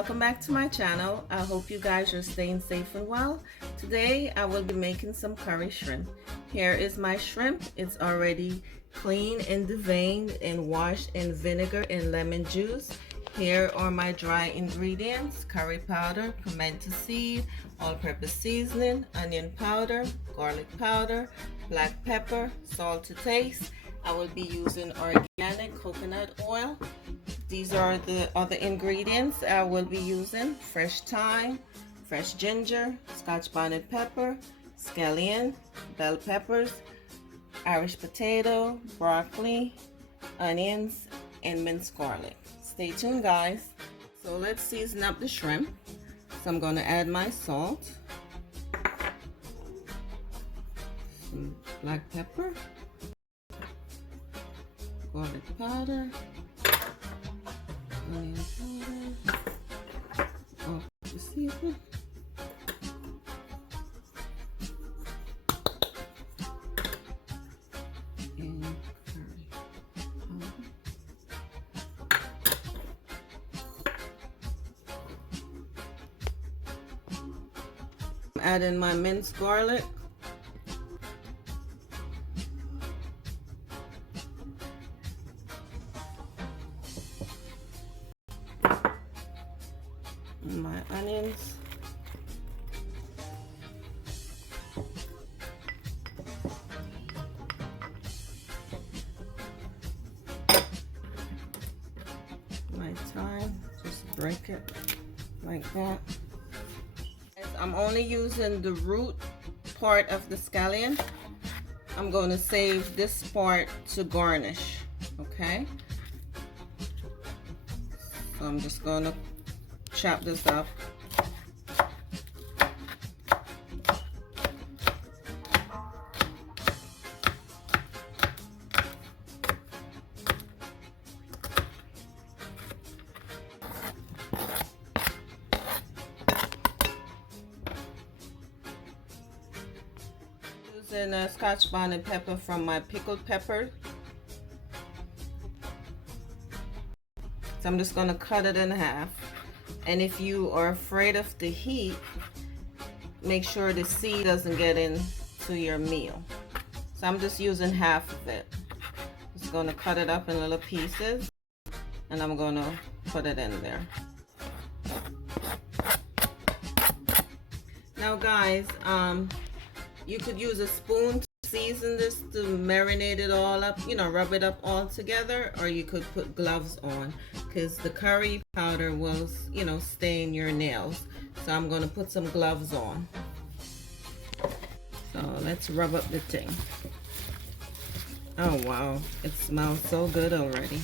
welcome back to my channel. I hope you guys are staying safe and well. Today I will be making some curry shrimp. Here is my shrimp. It's already clean and deveined and washed in vinegar and lemon juice. Here are my dry ingredients: curry powder, pimento seed, all-purpose seasoning, onion powder, garlic powder, black pepper, salt to taste. I will be using organic coconut oil. These are the other ingredients I will be using: fresh thyme, fresh ginger, Scotch bonnet pepper, scallion, bell peppers, Irish potato, broccoli, onions, and minced garlic. Stay tuned, guys. So let's season up the shrimp. So I'm going to add my salt, some black pepper, garlic powder, onion powder, all the seasoning, and curry powder. I'm adding my minced garlic, my onions, my thyme, just break it like that. I'm only using the root part of the scallion. I'm going to save this part to garnish, okay? So I'm just going to chop this up. Using a Scotch bonnet pepper from my pickled pepper. So I'm just going to cut it in half. And if you are afraid of the heat, make sure the seed doesn't get into your meal. So I'm just using half of it. Just going to cut it up in little pieces, and I'm going to put it in there. Now guys, you could use a spoon to season this, to marinate it all up, you know, rub it up all together, or you could put gloves on, because the curry powder will, you know, stain your nails. So I'm going to put some gloves on. So let's rub up the thing. Oh wow, it smells so good already.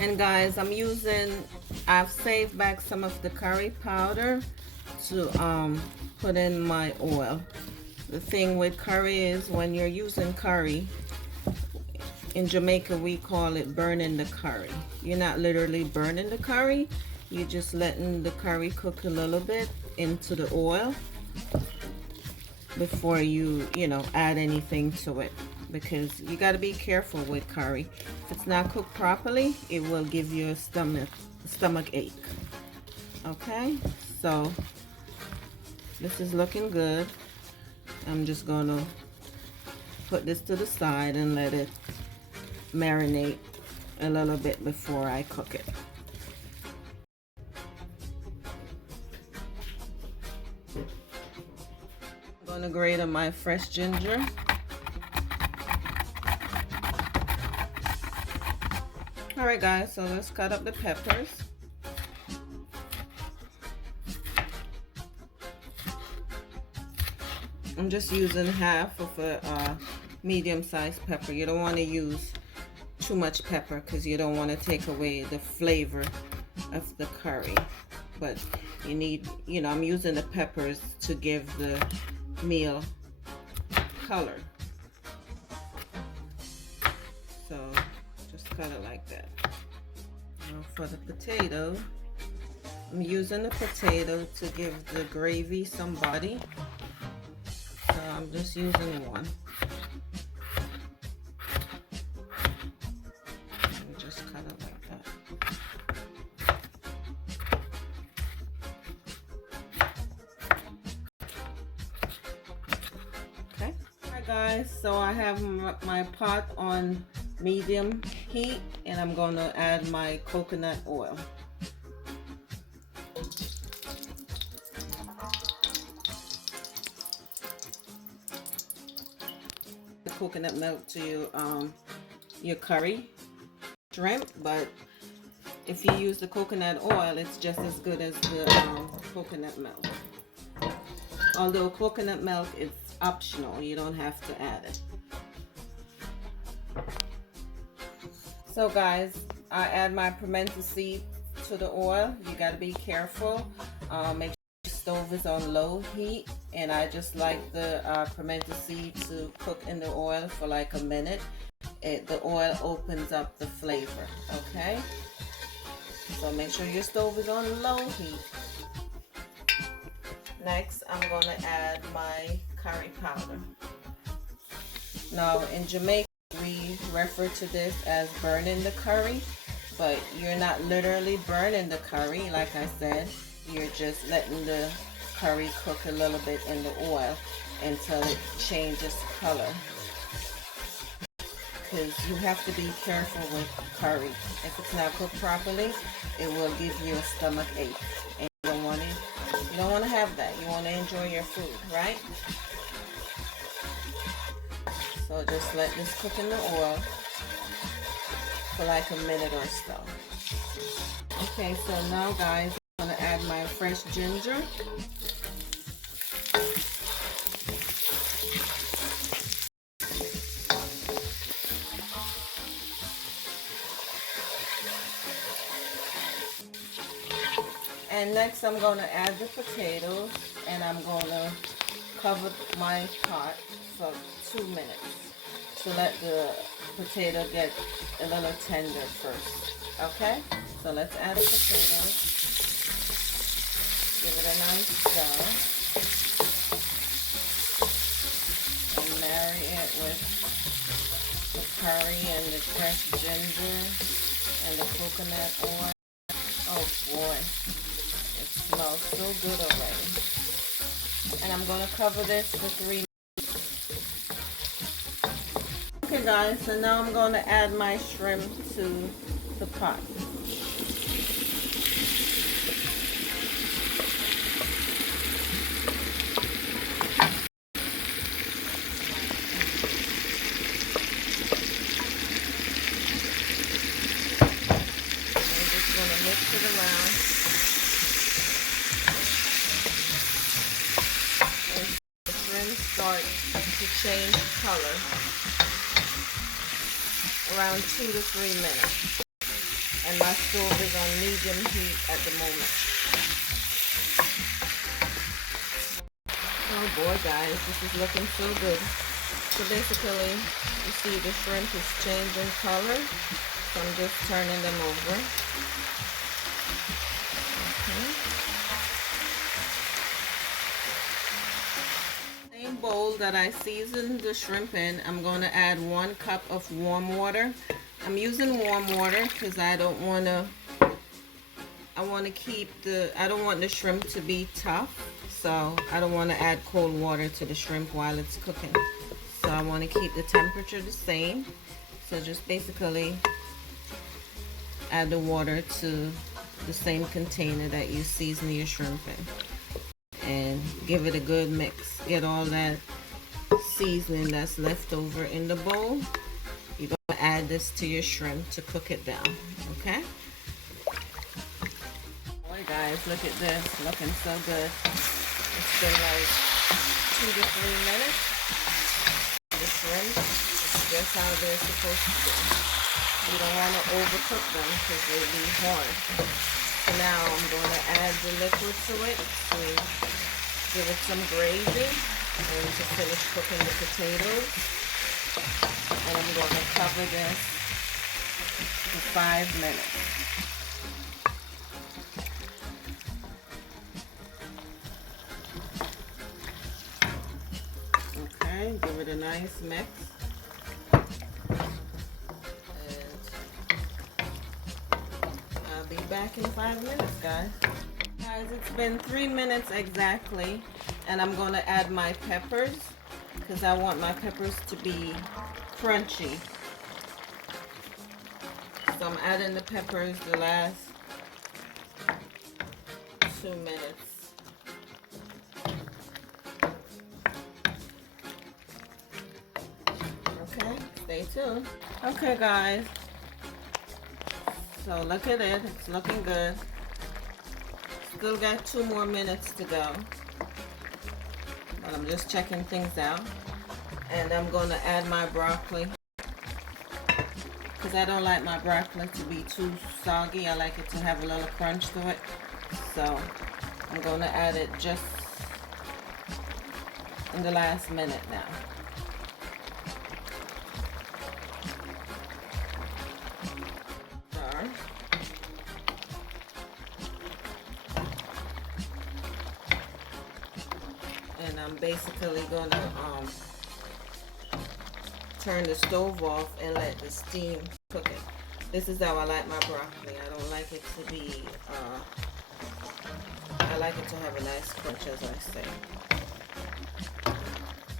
And guys, I've saved back some of the curry powder to put in my oil. The thing with curry is, when you're using curry, in Jamaica we call it burning the curry. You're not literally burning the curry, you're just letting the curry cook a little bit into the oil before you know, add anything to it, because you got to be careful with curry. If it's not cooked properly, it will give you a stomach ache. Okay, so this is looking good. I'm just going to put this to the side and let it marinate a little bit before I cook it. I'm going to grate on my fresh ginger. Alright guys, so let's cut up the peppers. I'm just using half of a medium-sized pepper. You don't want to use too much pepper because you don't want to take away the flavor of the curry. But you need, you know, I'm using the peppers to give the meal color. So just cut it like that. Now for the potato, I'm using the potato to give the gravy some body. So I'm just using one. And just cut it like that. Guys, so I have my pot on medium heat and I'm going to add my coconut oil. The coconut milk to your curry shrimp, but if you use the coconut oil, it's just as good as the coconut milk. Although coconut milk is optional, you don't have to add it. So guys, I add my pimento seed to the oil. You got to be careful. Make sure the stove is on low heat, and I just like the pimento seed to cook in the oil for like a minute. The oil opens up the flavor, okay? So make sure your stove is on low heat. Next, I'm going to add my curry powder. Now, in Jamaica, we refer to this as burning the curry, but you're not literally burning the curry. Like I said, you're just letting the curry cook a little bit in the oil until it changes color. Because you have to be careful with curry. If it's not cooked properly, it will give you a stomach ache, and you don't want to have that. You want to enjoy your food, right? So just let this cook in the oil for like a minute or so. Okay, so now guys, I'm going to add my fresh ginger. And next I'm going to add the potatoes, and I'm going to cover my pot for 2 minutes to let the potato get a little tender first. Okay, so let's add the potatoes. Give it a nice stir and marry it with the curry and the fresh ginger and the coconut oil. Oh boy, it smells so good already. And I'm going to cover this for 3 minutes. Okay guys, so now I'm going to add my shrimp to the pot. I'm just going to mix it around. And the shrimp start to change color around 2 to 3 minutes, and my stove is on medium heat at the moment. Oh boy guys, this is looking so good. So basically, you see the shrimp is changing color, so I'm just turning them over. Same bowl that I seasoned the shrimp in, I'm going to add 1 cup of warm water. I'm using warm water because I don't want to keep I don't want the shrimp to be tough, so I don't want to add cold water to the shrimp while it's cooking. So I want to keep the temperature the same. So just basically add the water to the same container that you season your shrimp in. And give it a good mix. Get all that seasoning that's left over in the bowl. You're going to add this to your shrimp to cook it down, okay? Alright guys, look at this, looking so good. It's been like 2 to 3 minutes. The shrimp is just how they're supposed to be. You don't want to overcook them because they'll be hard. So now I'm going to add the liquid to it to give it some gravy and to finish cooking the potatoes. And I'm going to cover this for 5 minutes. Okay, give it a nice mix. Be back in 5 minutes, guys. Guys, it's been 3 minutes exactly, and I'm going to add my peppers. because I want my peppers to be crunchy. So I'm adding the peppers the last 2 minutes. Okay, stay tuned. Okay guys, so look at it, it's looking good. Still got 2 more minutes to go. But I'm just checking things out. And I'm going to add my broccoli, because I don't like my broccoli to be too soggy. I like it to have a little crunch to it. So I'm going to add it just in the last minute now. And I'm basically going to turn the stove off and let the steam cook it. This is how I like my broccoli. I don't like it to be, I like it to have a nice crunch, as I say.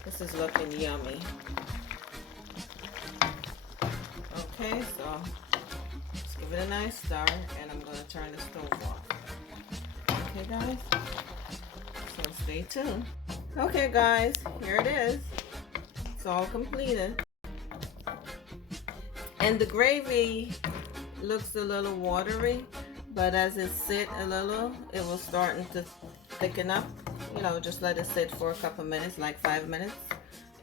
This is looking yummy. Okay, so let's give it a nice stir, and I'm going to turn the stove off. Okay guys, so stay tuned. Okay guys, here it is. It's all completed. And the gravy looks a little watery, but as it sit a little, it will starting to thicken up. You know, just let it sit for a couple minutes, like 5 minutes.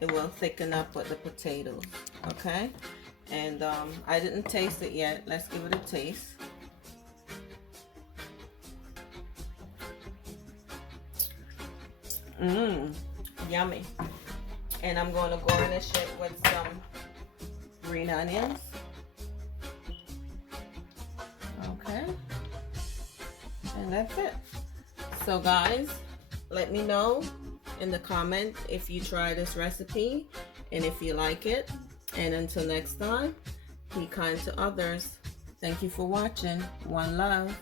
It will thicken up with the potatoes, okay? And I didn't taste it yet. Let's give it a taste. Yummy. And I'm going to garnish it with some green onions. Okay. And that's it. So guys, let me know in the comment if you try this recipe and if you like it. And until next time, be kind to others. Thank you for watching. One love.